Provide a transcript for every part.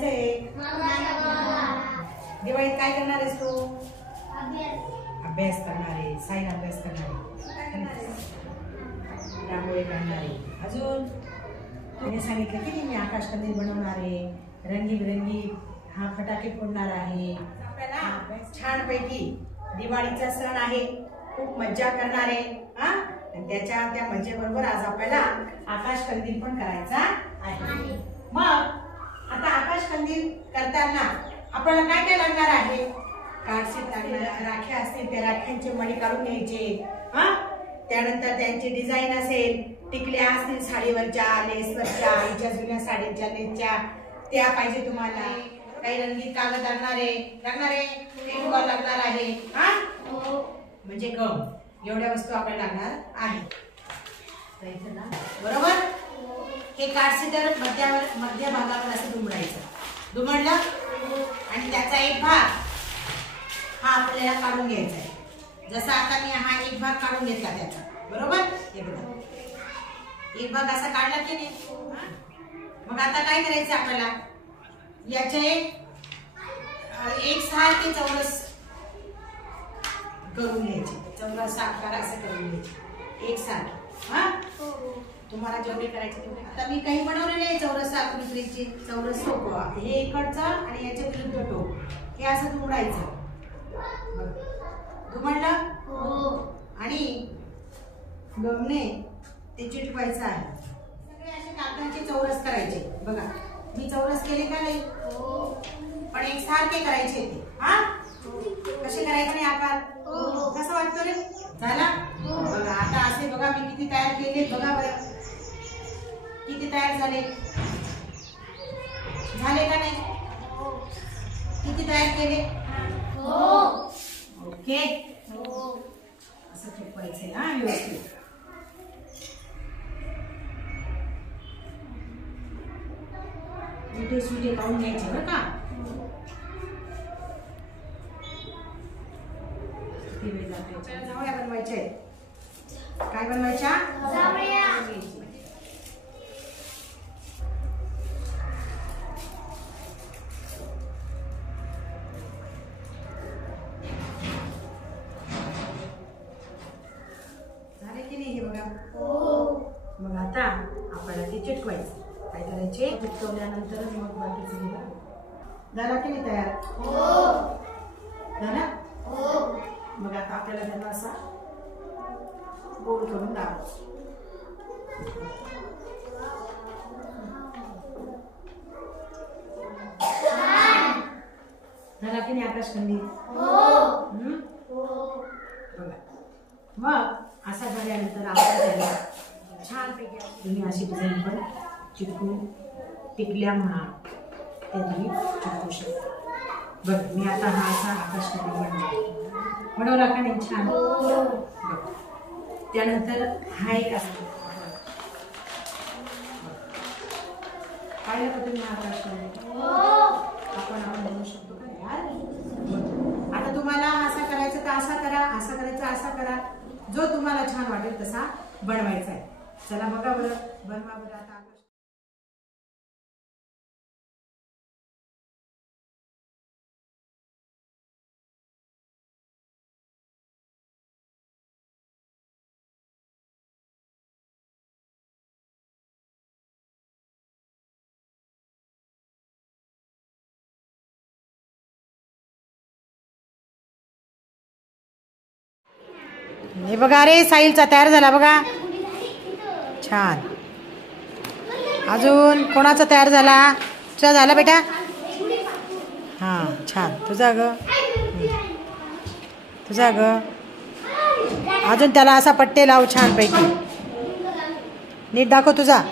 जायचंय? दिवाळीत काय करणार आहेस तू? अभ्यास करणार आहे. साई अभ्यास करणार आहे. रांगोळी काढणार आहे. अजून त्याने सांगितलं की मी आकाशकंदील बनवणार आहे, रंगीबिरंगी हा फटाके फोडणार आहे. आपल्याला छानपैकी दिवाळीचा सण आहे, खूप मज्जा करणार आहे. आणि त्या मज्जेबरोबर आज आपल्याला आकाशकंदील पण करायचा आहे. मग आता आकाशकंदील करताना आपल्याला काय काय लागणार आहे? कार्डशीट लागणार, राख्या असतील त्या राख्यांचे मणी काढून घ्यायचे. त्यानंतर त्यांची डिझाईन असेल, टिकल्या असतील साडीवरच्या, लेसवरच्या, आईच्या जुन्या साडीच्या लेसच्या, त्या पाहिजे तुम्हाला. काही रंगीत कागद लागणार आहे. म्हणजे गम, एवढ्या वस्तू आपल्याला लागणार आहे. बरोबर. हे कार्डशीटर मध्य भागावर असं दुमडलं आणि त्याचा एक भाग हा आपल्याला काढून घ्यायचा आहे. जसा आता मी हा एक भाग काढून घेतला त्याचा, बरोबर. हे बघा, एक भाग असा काढला की नाही. मग आता काय करायचं आपल्याला? याचे एक सारखे चौरस करून घ्यायचे. चौरस आकार असं करून घ्यायचे एक सारखे. तुम्हाला जेवढे करायचे तेवढे. आता मी काही बनवलेले आहे चौरस आकृतीचे. चौरस टोक, हे इकडचं आणि याच्या विरुद्ध टोक, हे असं दुमडायचं. दुमडलं आणि गमने ते चिटवायचं आहे. सगळे असे कागदाचे चौरस करायचे. बघा मी चौरस केले का नाही? पण एक सारखे करायचे ते. कसे करायचे नाही आकार? कसं वाटतं रे? झाला? बघा आता असे बघा मी किती तयार केले. बघा बरं किती तयार झाले का नाही? किती तयार केले? ओके. असं ठेवायचंय व्यवस्थित. सुटे काढून घ्यायचे बरं का. जावळ्या बनवायच्या. काय बनवायच्या? जावळ्या. झाले की नाही? हे बघा. मग आता आपल्याला ते चिटकवायचं. काय करायचे? चिटकवल्यानंतरच मग बाकीचं झाला की नाही तयार? झाला. मग आता आपल्याला त्यांना असा गोल करून दाबायचं. झाला की नाही आकाशकंदील? बघा. मग असा झाल्यानंतर आपण त्याला छानपैकी तुम्ही अशी डिझाईन पण चिटकून टिकल्या म्हणा ते तुम्ही चिटकू शकता. बघ मी आता हा असा आकाशकंदील बनवला का नाही? छान. त्यानंतर हा एक असतो पाहिलं का तुम्ही आकाशकंदील? आपण बनवू शकतो का? आता तुम्हाला असं करायचं तर असा करा, असं करायचं असा करा, जो तुम्हाला छान वाटेल तसा बनवायचा आहे. चला बघा बरं, बनवा बरं आता. हे बघा रे, साहिलचा तयार झाला बघा. छान. अजून कोणाचा तयार झाला? तुझा झाला बेटा? हां छान. तुझा ग? तुझा ग? अजून त्याला असा पट्टे लाव छानपैकी. नीट दाखव तुझा.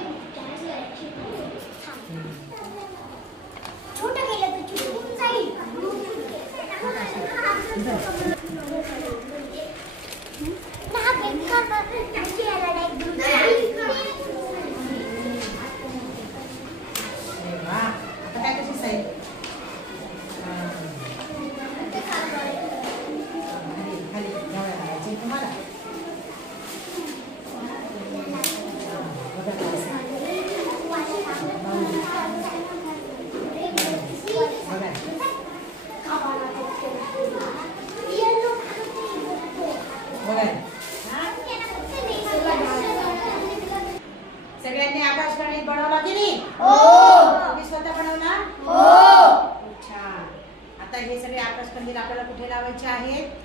बनवायच्या आहेत.